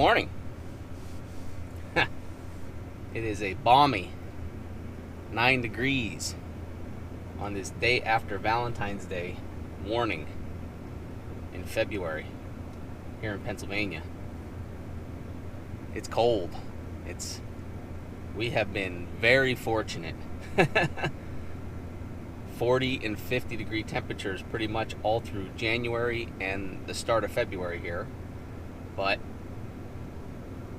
morning. It is a balmy 9 degrees on this day after Valentine's Day morning in February here in Pennsylvania. It's cold. We have been very fortunate. 40 and 50 degree temperatures pretty much all through January and the start of February here. But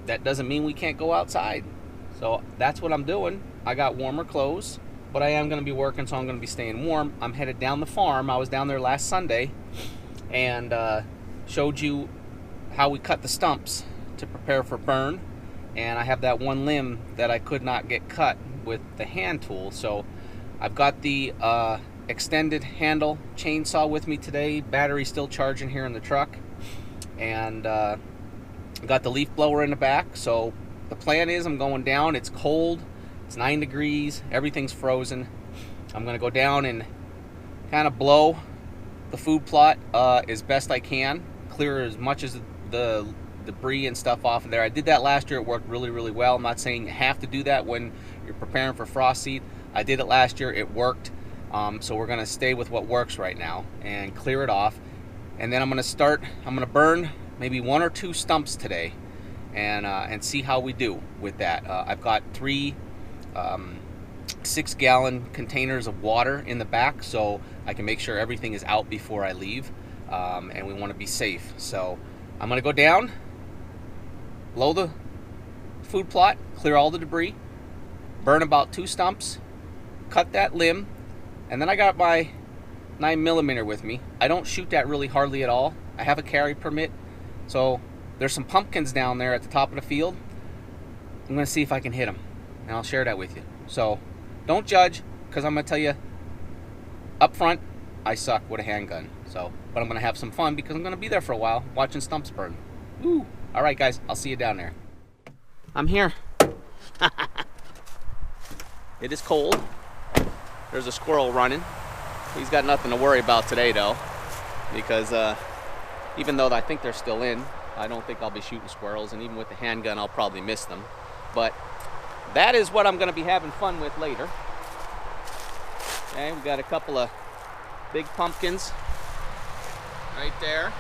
that doesn't mean we can't go outside. So that's what I'm doing. I got warmer clothes, but I am going to be working, so I'm going to be staying warm. I'm headed down the farm. I was down there last Sunday and showed you how we cut the stumps to prepare for burn. And I have that one limb that I could not get cut with the hand tool. So I've got the extended handle chainsaw with me today. Battery still charging here in the truck. And got the leaf blower in the back. So the plan is I'm going down. It's cold. It's 9 degrees. Everything's frozen. I'm going to go down and kind of blow the food plot as best I can. Clear as much as the debris and stuff off of there. I did that last year. It worked really, really well. I'm not saying you have to do that when you're preparing for frost seed. I did it last year. It worked. So we're going to stay with what works right now and clear it off. And then I'm going to burn maybe 1 or 2 stumps today and see how we do with that. I've got 3 6-gallon containers of water in the back, so I can make sure everything is out before I leave. And we want to be safe. So I'm going to go down, blow the food plot, clear all the debris, burn about 2 stumps, cut that limb, and then I got my 9mm with me. I don't shoot that really hardly at all. I have a carry permit, so there's some pumpkins down there at the top of the field. I'm going to see if I can hit them, and I'll share that with you. So don't judge, because I'm going to tell you up front, I suck with a handgun. So, but I'm going to have some fun because I'm going to be there for a while watching stumps burn. Woo! All right, guys, I'll see you down there. I'm here. It is cold. There's a squirrel running. He's got nothing to worry about today, though, because even though I think they're still in, I don't think I'll be shooting squirrels, and even with the handgun, I'll probably miss them. But that is what I'm going to be having fun with later. Okay, we got a couple of big pumpkins right there,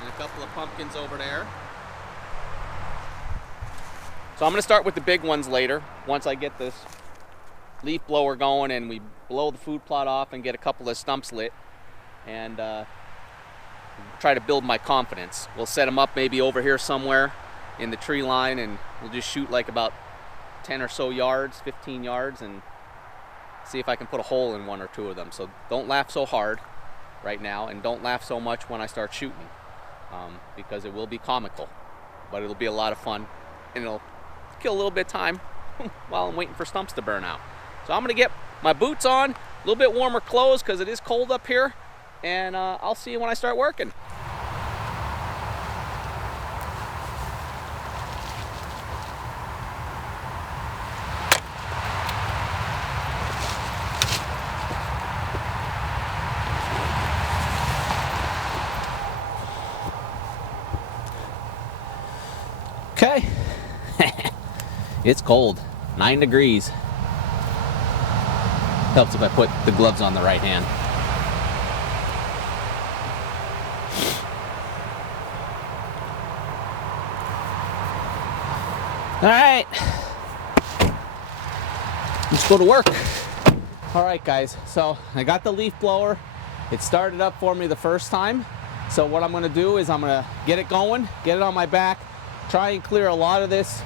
and a couple of pumpkins over there. So I'm going to start with the big ones later, once I get this leaf blower going and we blow the food plot off and get a couple of stumps lit, and try to build my confidence. We'll set them up maybe over here somewhere in the tree line, and we'll just shoot like about 10 or so yards, 15 yards, and see if I can put a hole in 1 or 2 of them. So don't laugh so hard right now, and don't laugh so much when I start shooting, because it will be comical, but it'll be a lot of fun, and it'll kill a little bit of time while I'm waiting for stumps to burn out. So I'm gonna get my boots on, a little bit warmer clothes because it is cold up here, and I'll see you when I start working. Okay. It's cold, 9 degrees. Helps if I put the gloves on the right hand. All right, let's go to work. All right, guys, so I got the leaf blower. It started up for me the first time. So what I'm gonna do is I'm gonna get it going, get it on my back, try and clear a lot of this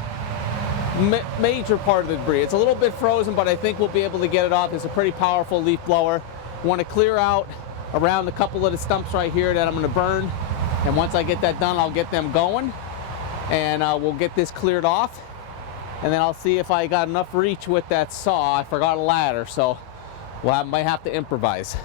major part of the debris. It's a little bit frozen, but I think we'll be able to get it off. It's a pretty powerful leaf blower. I want to clear out around a couple of the stumps right here that I'm going to burn, and once I get that done, I'll get them going, and we'll get this cleared off, and then I'll see if I got enough reach with that saw. I forgot a ladder, so might have to improvise.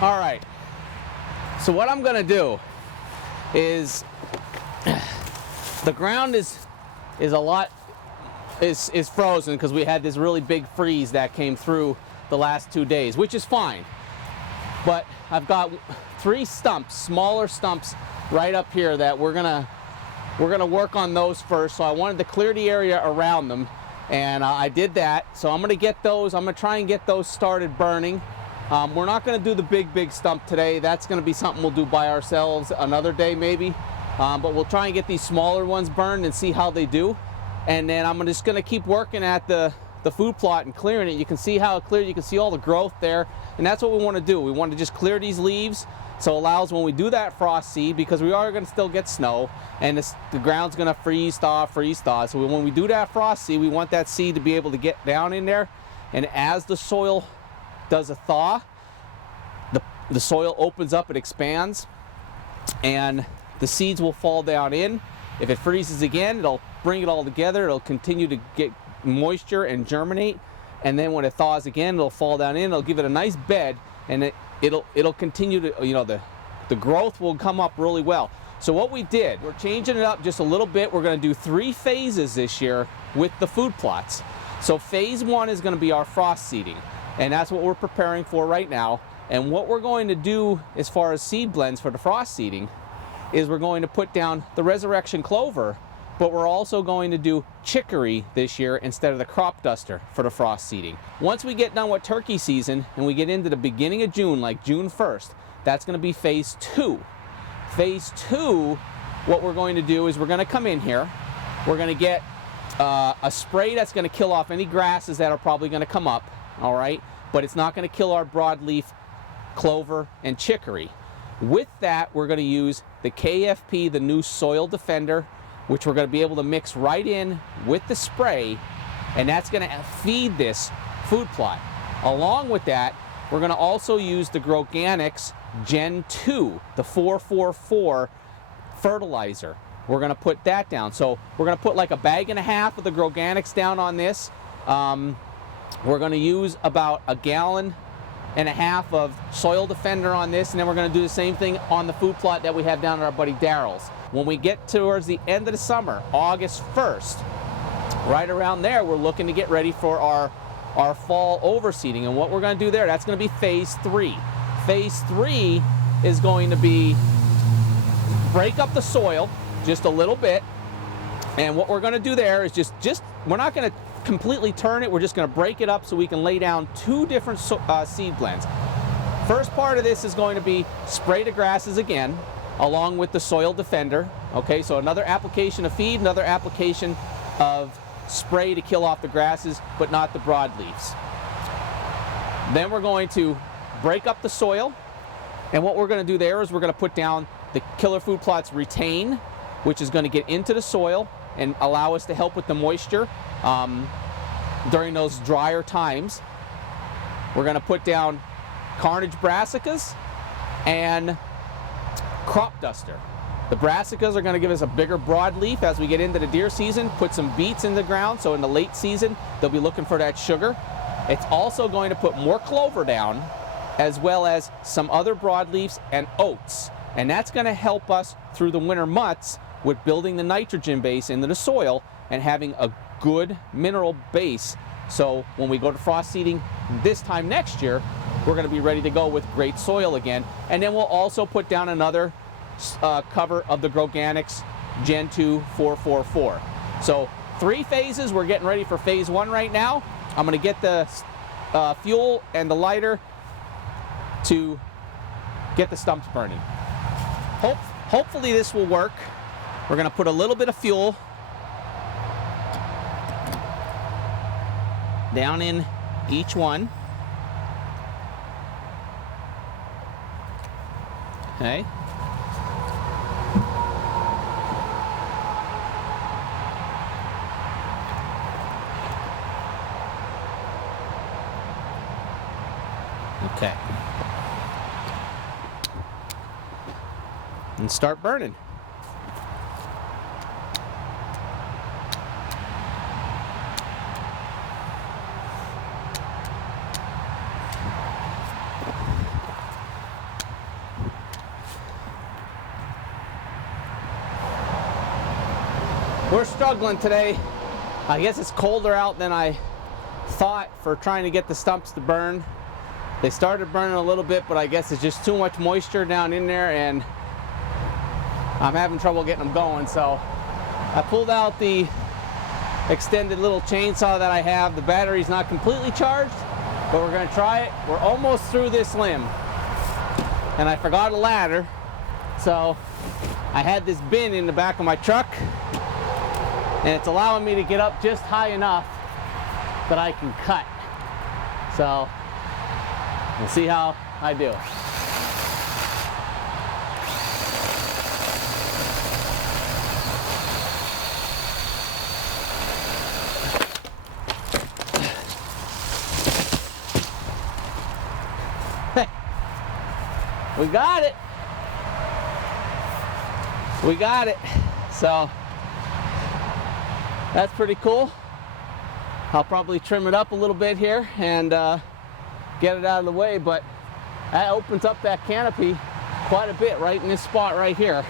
All right. So what I'm gonna do is, the ground is frozen because we had this really big freeze that came through the last 2 days, which is fine. But I've got 3 stumps, smaller stumps, right up here that we're gonna work on those first. So I wanted to clear the area around them, and I did that. So I'm gonna get those. I'm gonna try and get those started burning. We're not gonna do the big stump today. That's gonna be something we'll do by ourselves another day maybe. But we'll try and get these smaller ones burned and see how they do. And then I'm just gonna keep working at the food plot and clearing it. You can see how it cleared. You can see all the growth there. And that's what we want to do. We want to just clear these leaves, so it allows when we do that frost seed, because we are going to still get snow and the ground's going to freeze thaw. So when we do that frost seed, we want that seed to be able to get down in there. And as the soil does a thaw, the soil opens up, it expands, and the seeds will fall down in. If it freezes again, it'll bring it all together. It'll continue to get moisture and germinate, and then when it thaws again, it'll fall down in. It'll give it a nice bed, and it'll continue to, you know, the growth will come up really well. So what we did, we're changing it up just a little bit. We're going to do 3 phases this year with the food plots. So phase 1 is going to be our frost seeding, and that's what we're preparing for right now. And what we're going to do as far as seed blends for the frost seeding is we're going to put down the resurrection clover, but we're also going to do chicory this year instead of the crop duster for the frost seeding. Once we get done with turkey season and we get into the beginning of June, like June 1st, that's going to be phase 2. Phase 2, what we're going to do is we're going to come in here, we're going to get a spray that's going to kill off any grasses that are probably going to come up, all right? But it's not going to kill our broadleaf clover and chicory. With that, we're going to use the KFP, the new soil defender, which we're going to be able to mix right in with the spray, and that's going to feed this food plot. Along with that, we're going to also use the Groganics Gen 2, the 444 fertilizer. We're going to put that down. So we're going to put like a bag and a half of the Groganics down on this. We're going to use about a gallon and a half of soil defender on this, and then we're going to do the same thing on the food plot that we have down at our buddy Daryl's. When we get towards the end of the summer, August 1st, right around there, we're looking to get ready for our fall overseeding. And what we're going to do there, that's going to be phase 3. Phase 3 is going to be break up the soil just a little bit. And what we're going to do there is just we're not going to completely turn it. We're just going to break it up so we can lay down 2 different seed blends. First part of this is going to be spray the grasses again, along with the soil defender. Okay, so another application of feed, another application of spray to kill off the grasses, but not the broadleaves. Then we're going to break up the soil, and what we're going to do there is we're going to put down the Killer Food Plots Retain, which is going to get into the soil and allow us to help with the moisture during those drier times. We're going to put down Carnage Brassicas and Crop Duster. The brassicas are going to give us a bigger broadleaf as we get into the deer season, put some beets in the ground, so in the late season they'll be looking for that sugar. It's also going to put more clover down, as well as some other broadleaves and oats, and that's going to help us through the winter months with building the nitrogen base into the soil and having a good mineral base. So when we go to frost seeding this time next year, we're going to be ready to go with great soil again. And then we'll also put down another cover of the Groganics Gen 2 444. So 3 phases. We're getting ready for phase 1 right now. I'm going to get the fuel and the lighter to get the stumps burning. Hopefully this will work. We're going to put a little bit of fuel down in each one. Okay. Okay. And start burning. we're struggling today. I guess it's colder out than I thought for trying to get the stumps to burn. They started burning a little bit, but I guess it's just too much moisture down in there, and I'm having trouble getting them going. So I pulled out the extended little chainsaw that I have. The battery's not completely charged, but we're going to try it. We're almost through this limb, and I forgot a ladder, so I had this bin in the back of my truck, and it's allowing me to get up just high enough that I can cut. So we'll see how I do. We got it. We got it. So that's pretty cool. I'll probably trim it up a little bit here and get it out of the way, but that opens up that canopy quite a bit right in this spot right here.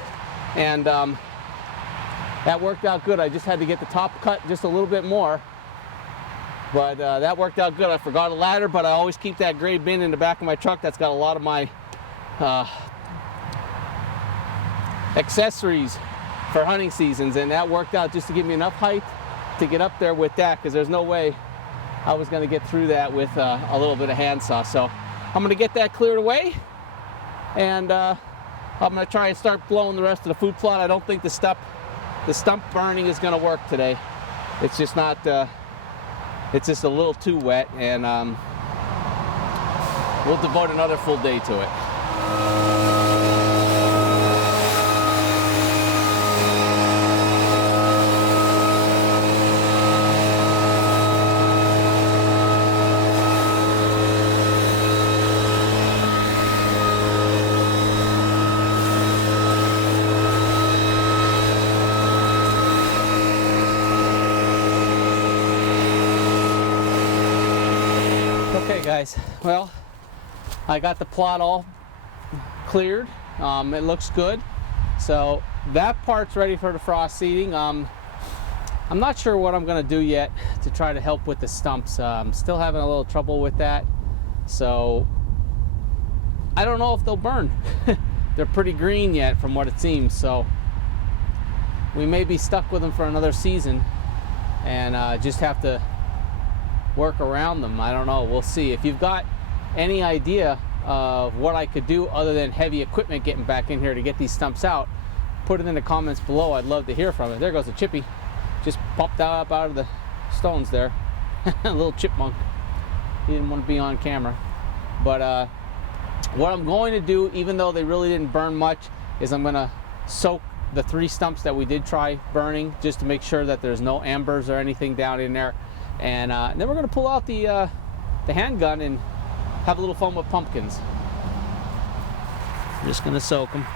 And that worked out good. I just had to get the top cut just a little bit more, but that worked out good. I forgot a ladder, but I always keep that gray bin in the back of my truck that's got a lot of my accessories for hunting seasons, and that worked out just to give me enough height to get up there with that, because there's no way I was going to get through that with a little bit of handsaw. So I'm going to get that cleared away, and I'm going to try and start blowing the rest of the food plot. I don't think the stump burning is going to work today. It's just not, it's just a little too wet, and we'll devote another full day to it. Okay guys, well, I got the plot all cleared. It looks good. So that part's ready for the frost seeding. I'm not sure what I'm going to do yet to try to help with the stumps. I'm still having a little trouble with that. So I don't know if they'll burn. They're pretty green yet from what it seems. So we may be stuck with them for another season and just have to work around them. I don't know. We'll see. If you've got any idea of what I could do other than heavy equipment getting back in here to get these stumps out, put it in the comments below. I'd love to hear from it. There goes a chippy. Just popped up out of the stones there. A little chipmunk. He didn't want to be on camera. But what I'm going to do, even though they really didn't burn much, is I'm going to soak the 3 stumps that we did try burning, just to make sure that there's no embers or anything down in there. And then we're going to pull out the handgun and have a little fun with pumpkins. I'm just going to soak them.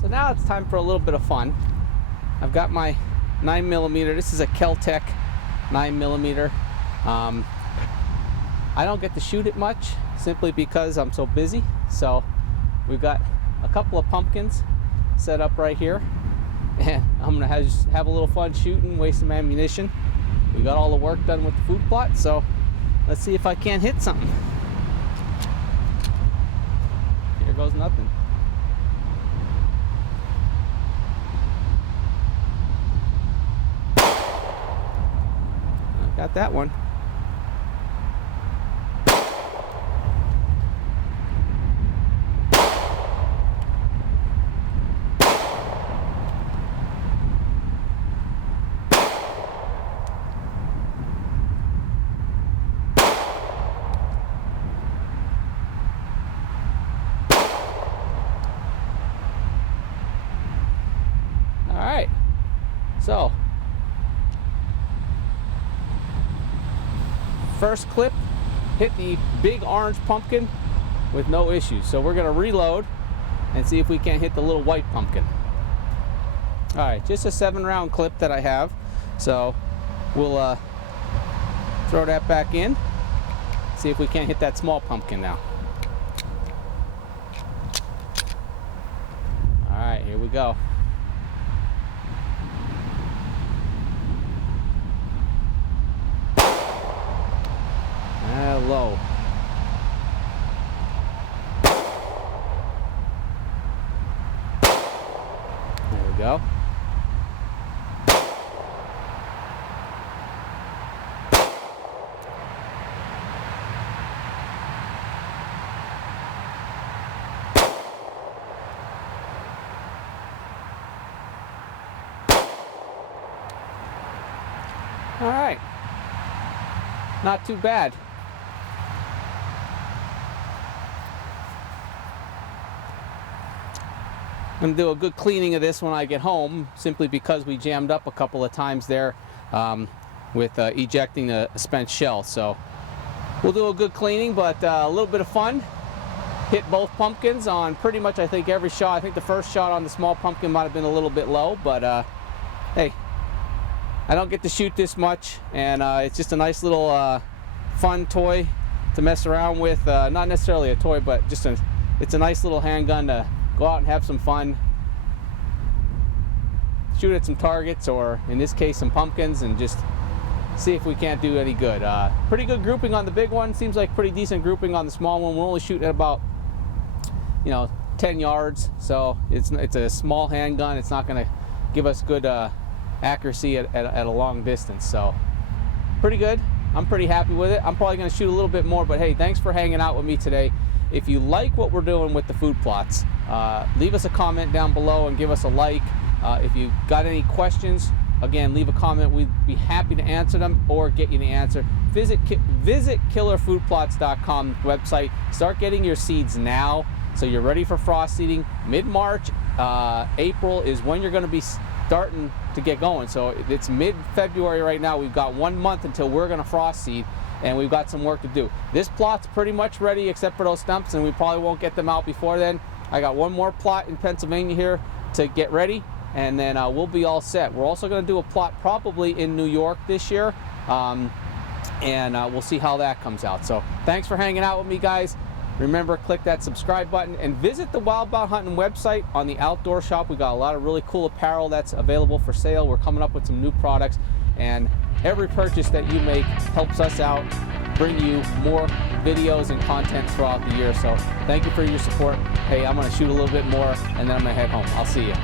So now it's time for a little bit of fun. I've got my 9mm. This is a Kel-Tec 9mm. I don't get to shoot it much simply because I'm so busy. So we've got a couple of pumpkins set up right here, and I'm gonna have a little fun shooting, waste some ammunition. We got all the work done with the food plot, so let's see if I can't hit something. Here goes nothing. Got that one. All right. So first clip hit the big orange pumpkin with no issues. So we're gonna reload and see if we can't hit the little white pumpkin. All right, just a 7-round clip that I have. So we'll throw that back in, see if we can't hit that small pumpkin now. All right, here we go. Low. There we go. All right. Not too bad. I'm going to do a good cleaning of this when I get home, simply because we jammed up a couple of times there with ejecting a spent shell. So we'll do a good cleaning, but a little bit of fun. Hit both pumpkins on pretty much, I think, every shot. I think the first shot on the small pumpkin might have been a little bit low, but hey, I don't get to shoot this much, and it's just a nice little fun toy to mess around with. Not necessarily a toy, but just it's a nice little handgun to go out and have some fun, shoot at some targets, or in this case some pumpkins, and just see if we can't do any good. Pretty good grouping on the big one. Seems like pretty decent grouping on the small one. We're only shooting at about 10 yards, so it's a small handgun. It's not going to give us good accuracy at a long distance. So pretty good. I'm pretty happy with it. I'm probably going to shoot a little bit more, but hey, thanks for hanging out with me today. If you like what we're doing with the food plots, leave us a comment down below and give us a like. If you got any questions, again, leave a comment. We'd be happy to answer them or get you the answer. Visit killerfoodplots.com website. Start getting your seeds now so you're ready for frost seeding. Mid-March, April is when you're going to be starting to get going. So it's mid-February right now. We've got 1 month until we're going to frost seed, and we've got some work to do. This plot's pretty much ready except for those stumps, and we probably won't get them out before then. I got one more plot in Pennsylvania here to get ready, and then we'll be all set. We're also going to do a plot probably in New York this year, and we'll see how that comes out. So thanks for hanging out with me, guys. Remember, click that subscribe button and visit the Bout Huntin website on the outdoor shop. We got a lot of really cool apparel that's available for sale. We're coming up with some new products, and every purchase that you make helps us out, bring you more videos and content throughout the year. So thank you for your support. Hey, I'm going to shoot a little bit more, and then I'm going to head home. I'll see you.